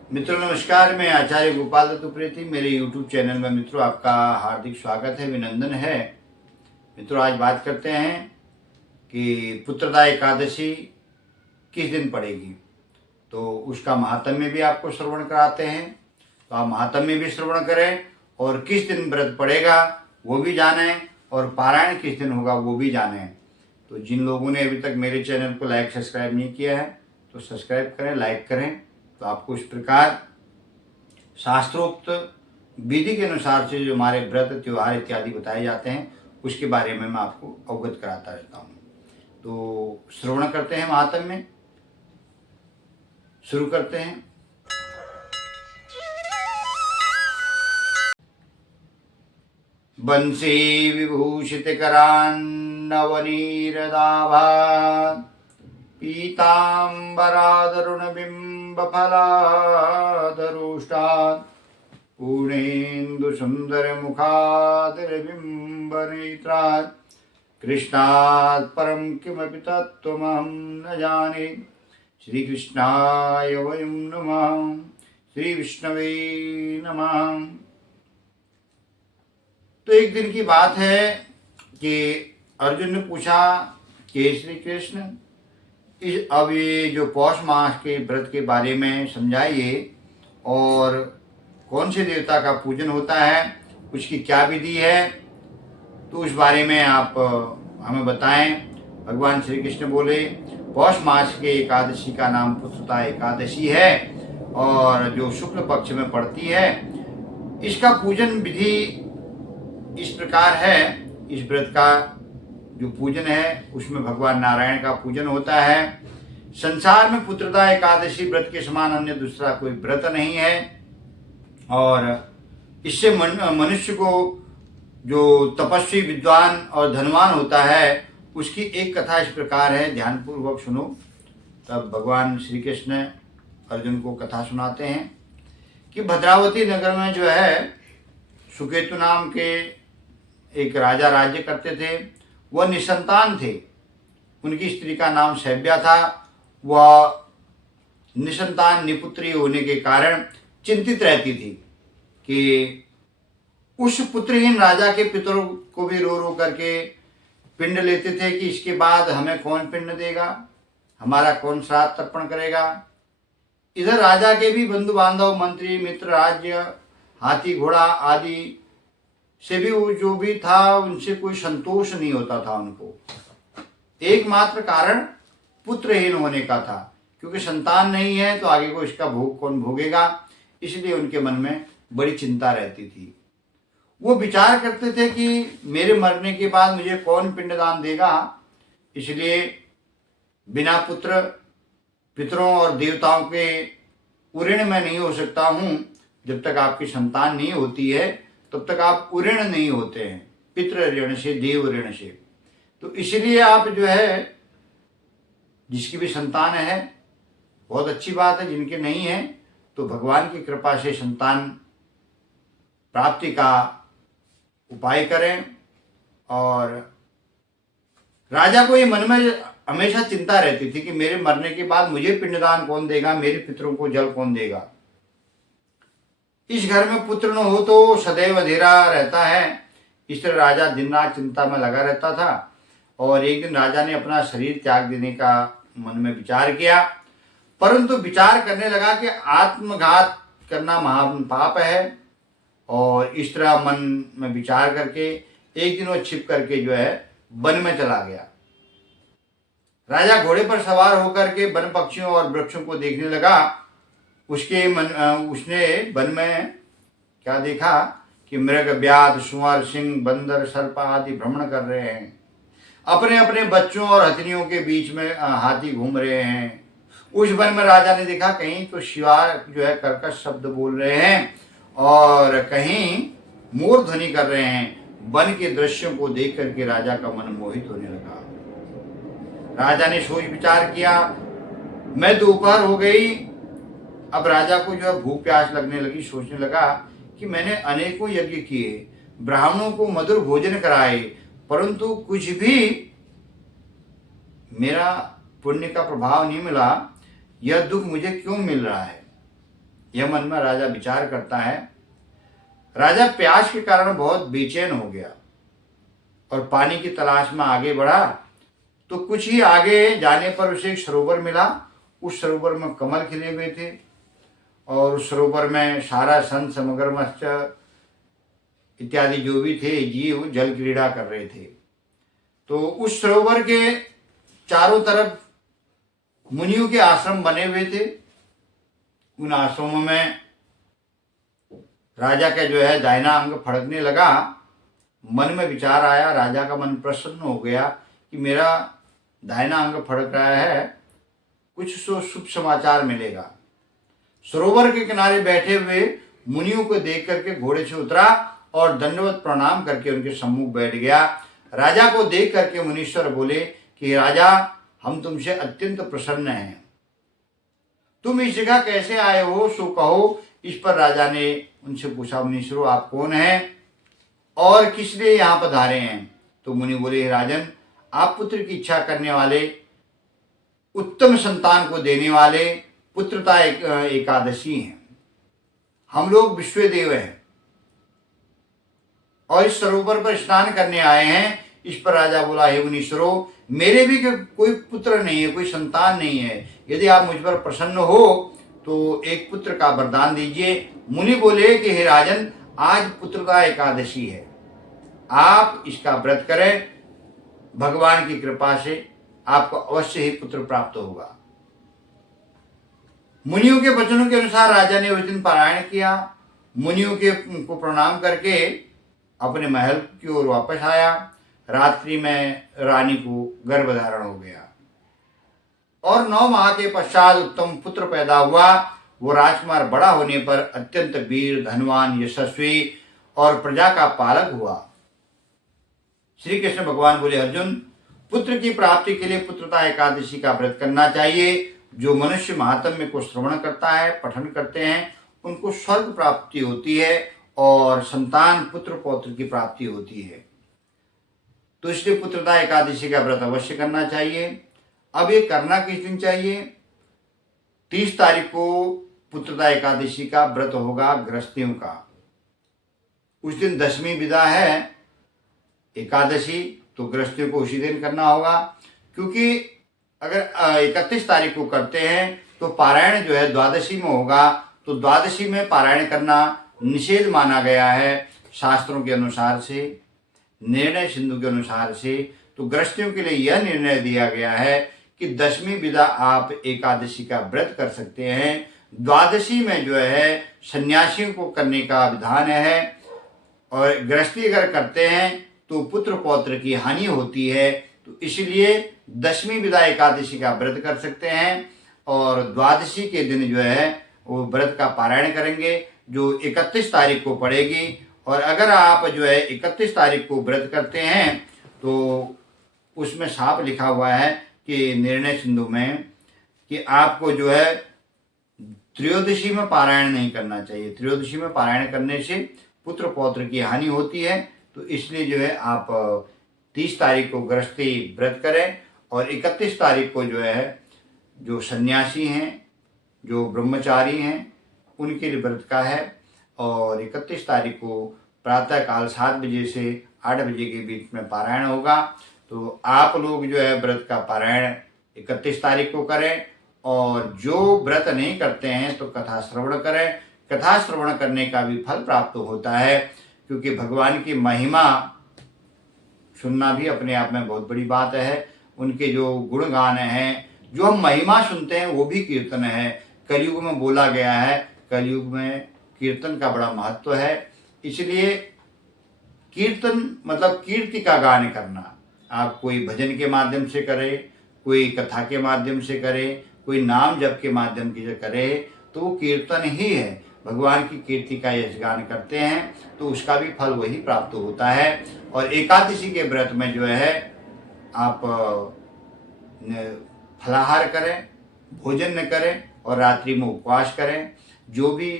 मित्रों नमस्कार, मैं आचार्य गोपाल दत्त उप्रेती मेरे YouTube चैनल में मित्रों आपका हार्दिक स्वागत है, अभिनंदन है। मित्रों आज बात करते हैं कि पुत्रदा एकादशी किस दिन पड़ेगी, तो उसका महात्म्य भी आपको श्रवण कराते हैं। तो आप महात्म्य भी श्रवण करें और किस दिन व्रत पड़ेगा वो भी जानें और पारायण किस दिन होगा वो भी जानें। तो जिन लोगों ने अभी तक मेरे चैनल को लाइक सब्सक्राइब नहीं किया है तो सब्सक्राइब करें, लाइक करें। तो आपको इस प्रकार शास्त्रोक्त विधि के अनुसार से जो हमारे व्रत त्योहार इत्यादि बताए जाते हैं उसके बारे में मैं आपको अवगत कराता रहता हूँ। तो श्रवण करते हैं महात्म्य, शुरू करते हैं। बंसी विभूषित करान्नवनीरदाभात् पीताम्बरादरुणबिम्बफलादरुष्टात् पूर्णेन्दुसुन्दरमुखादिर्बिम्बनेत्रात् कृष्णात् परं किमपि तत्त्वमहं न जाने। श्रीकृष्णाय वयं नमः, श्रीविष्णवे नमः। तो एक दिन की बात है कि अर्जुन ने पूछा कि श्री कृष्ण अब ये जो पौष मास के व्रत के बारे में समझाइए और कौन से देवता का पूजन होता है, उसकी क्या विधि है, तो उस बारे में आप हमें बताएं। भगवान श्री कृष्ण बोले पौष मास के एकादशी का नाम पुत्रदा एकादशी है और जो शुक्ल पक्ष में पड़ती है, इसका पूजन विधि इस प्रकार है। इस व्रत का जो पूजन है उसमें भगवान नारायण का पूजन होता है। संसार में पुत्रदा एकादशी व्रत के समान अन्य दूसरा कोई व्रत नहीं है और इससे मनुष्य को जो तपस्वी विद्वान और धनवान होता है उसकी एक कथा इस प्रकार है, ध्यानपूर्वक सुनो। तब भगवान श्री कृष्ण अर्जुन को कथा सुनाते हैं कि भद्रावती नगर में जो है सुकेतु नाम के एक राजा राज्य करते थे। वह निसंतान थे। उनकी स्त्री का नाम शैब्या था। वह निसंतान निपुत्री होने के कारण चिंतित रहती थी कि उस पुत्रहीन राजा के पितरों को भी रो रो करके पिंड लेते थे कि इसके बाद हमें कौन पिंड देगा, हमारा कौन श्राद्ध तर्पण करेगा। इधर राजा के भी बंधु बांधव, मंत्री, मित्र, राज्य, हाथी घोड़ा आदि से भी वो जो भी था उनसे कोई संतोष नहीं होता था उनको। एकमात्र कारण पुत्रहीन होने का था, क्योंकि संतान नहीं है तो आगे को इसका भोग कौन भोगेगा, इसलिए उनके मन में बड़ी चिंता रहती थी। वो विचार करते थे कि मेरे मरने के बाद मुझे कौन पिंडदान देगा, इसलिए बिना पुत्र पितरों और देवताओं के उऋण में नहीं हो सकता हूँ। जब तक आपकी संतान नहीं होती है तब तक आप उऋण नहीं होते हैं, पितृ ऋण से, देव ऋण से। तो इसलिए आप जो है जिसकी भी संतान है बहुत अच्छी बात है, जिनके नहीं है तो भगवान की कृपा से संतान प्राप्ति का उपाय करें। और राजा को ये मन में हमेशा चिंता रहती थी कि मेरे मरने के बाद मुझे पिंडदान कौन देगा, मेरे पितरों को जल कौन देगा। इस घर में पुत्र न हो तो सदैव अंधेरा रहता है। इस तरह राजा दिन रात चिंता में लगा रहता था और एक दिन राजा ने अपना शरीर त्याग देने का मन में विचार किया, परंतु विचार करने लगा कि आत्मघात करना महापाप है। और इस तरह मन में विचार करके एक दिन वो छिप करके जो है वन में चला गया। राजा घोड़े पर सवार होकर के वन पक्षियों और वृक्षों को देखने लगा। उसने वन में क्या देखा कि मृग, व्याध, सुअर, सिंह, बंदर, सर्प आदि भ्रमण कर रहे हैं। अपने अपने बच्चों और हथनियों के बीच में हाथी घूम रहे हैं। उस वन में राजा ने देखा कहीं तो शिवार जो है कर्कश शब्द बोल रहे हैं और कहीं मोर ध्वनि कर रहे हैं। वन के दृश्यों को देख करके राजा का मन मोहित होने लगा। राजा ने सोच विचार किया, मैं दोपहर हो गई। अब राजा को जो है भूख प्यास लगने लगी। सोचने लगा कि मैंने अनेकों यज्ञ किए, ब्राह्मणों को मधुर भोजन कराए, परंतु कुछ भी मेरा पुण्य का प्रभाव नहीं मिला। यह दुख मुझे क्यों मिल रहा है। यह मन में राजा विचार करता है। राजा प्यास के कारण बहुत बेचैन हो गया और पानी की तलाश में आगे बढ़ा। तो कुछ ही आगे जाने पर उसे एक सरोवर मिला। उस सरोवर में कमल खिले हुए थे और उस सरोवर में सारा संत मगरमच्छ इत्यादि जो भी थे जीव जल क्रीड़ा कर रहे थे। तो उस सरोवर के चारों तरफ मुनियों के आश्रम बने हुए थे। उन आश्रमों में राजा का जो है दाहिना अंग फड़कने लगा। मन में विचार आया, राजा का मन प्रसन्न हो गया कि मेरा दाहिना अंग फड़क रहा है, कुछ तो शुभ समाचार मिलेगा। सरोवर के किनारे बैठे हुए मुनियों को देख करके घोड़े से उतरा और दंडवत प्रणाम करके उनके सम्मुख बैठ गया। राजा को देख करके मुनीश्वर बोले कि राजा, हम तुमसे अत्यंत प्रसन्न हैं, तुम इस जगह कैसे आए हो सो कहो। इस पर राजा ने उनसे पूछा, मुनीश्वरों आप कौन हैं और किस लिए यहाँ पधारे हैं। तो मुनि बोले, राजन आप पुत्र की इच्छा करने वाले, उत्तम संतान को देने वाले पुत्रता एकादशी हैं। हम लोग विश्वदेव हैं और इस सरोवर पर स्नान करने आए हैं। इस पर राजा बोला, हे मुनीश्वरों, मेरे भी कोई पुत्र नहीं है, कोई संतान नहीं है। यदि आप मुझ पर प्रसन्न हो तो एक पुत्र का वरदान दीजिए। मुनि बोले कि हे राजन, आज पुत्रता एकादशी है, आप इसका व्रत करें, भगवान की कृपा से आपको अवश्य ही पुत्र प्राप्त होगा। मुनियों के वचनों के अनुसार राजा ने उस दिन पारायण किया। मुनियों के को प्रणाम करके अपने महल की ओर वापस आया। रात्रि में रानी को गर्भधारण हो गया और 9 माह के पश्चात उत्तम पुत्र पैदा हुआ। वो राजकुमार बड़ा होने पर अत्यंत वीर, धनवान, यशस्वी और प्रजा का पालक हुआ। श्री कृष्ण भगवान बोले, अर्जुन, पुत्र की प्राप्ति के लिए पुत्रता एकादशी का व्रत करना चाहिए। जो मनुष्य महात्म्य को श्रवण करता है, पठन करते हैं, उनको स्वर्ग प्राप्ति होती है और संतान पुत्र पौत्र की प्राप्ति होती है। तो इसलिए पुत्रता एकादशी का व्रत अवश्य करना चाहिए। अब ये करना किस दिन चाहिए? 30 तारीख को पुत्रता एकादशी का व्रत होगा गृहस्थियों का। उस दिन 10वीं विदा है एकादशी, तो गृहस्थियों को उसी दिन करना होगा। क्योंकि अगर 31 तारीख को करते हैं तो पारायण जो है द्वादशी में होगा, तो द्वादशी में पारायण करना निषेध माना गया है शास्त्रों के अनुसार से, निर्णय सिंधु के अनुसार से। तो गृहस्थियों के लिए यह निर्णय दिया गया है कि 10वीं विदा आप एकादशी का व्रत कर सकते हैं। द्वादशी में जो है सन्यासियों को करने का विधान है और गृहस्थी अगर करते हैं तो पुत्र पौत्र की हानि होती है। तो इसलिए 10वीं विदा एकादशी का व्रत कर सकते हैं और द्वादशी के दिन जो है वो व्रत का पारायण करेंगे, जो 31 तारीख को पड़ेगी। और अगर आप जो है 31 तारीख को व्रत करते हैं तो उसमें साफ लिखा हुआ है कि निर्णय सिंधु में कि आपको जो है त्रयोदशी में पारायण नहीं करना चाहिए। त्रयोदशी में पारायण करने से पुत्र पौत्र की हानि होती है। तो इसलिए जो है आप 30 तारीख को गृहस्थी व्रत करें और 31 तारीख को जो है जो सन्यासी हैं, जो ब्रह्मचारी हैं, उनके लिए व्रत का है। और 31 तारीख को प्रातः काल 7 बजे से 8 बजे के बीच में पारायण होगा। तो आप लोग जो है व्रत का पारायण 31 तारीख को करें और जो व्रत नहीं करते हैं तो कथा श्रवण करें। कथा श्रवण करने का भी फल प्राप्त होता है, क्योंकि भगवान की महिमा सुनना भी अपने आप में बहुत बड़ी बात है। उनके जो गुणगान हैं, जो हम महिमा सुनते हैं, वो भी कीर्तन है। कलयुग में बोला गया है, कलयुग में कीर्तन का बड़ा महत्व है। इसलिए कीर्तन मतलब कीर्ति का गान करना। आप कोई भजन के माध्यम से करें, कोई कथा के माध्यम से करें, कोई नाम जप के माध्यम से करें, तो वो कीर्तन ही है। भगवान की कीर्ति का यश गान करते हैं तो उसका भी फल वही प्राप्त होता है। और एकादशी के व्रत में जो है आप फलाहार करें, भोजन न करें और रात्रि में उपवास करें। जो भी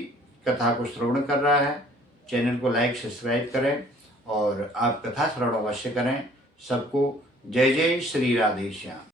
कथा को श्रवण कर रहा है, चैनल को लाइक सब्सक्राइब करें और आप कथा श्रवण अवश्य करें। सबको जय जय श्री राधे श्याम।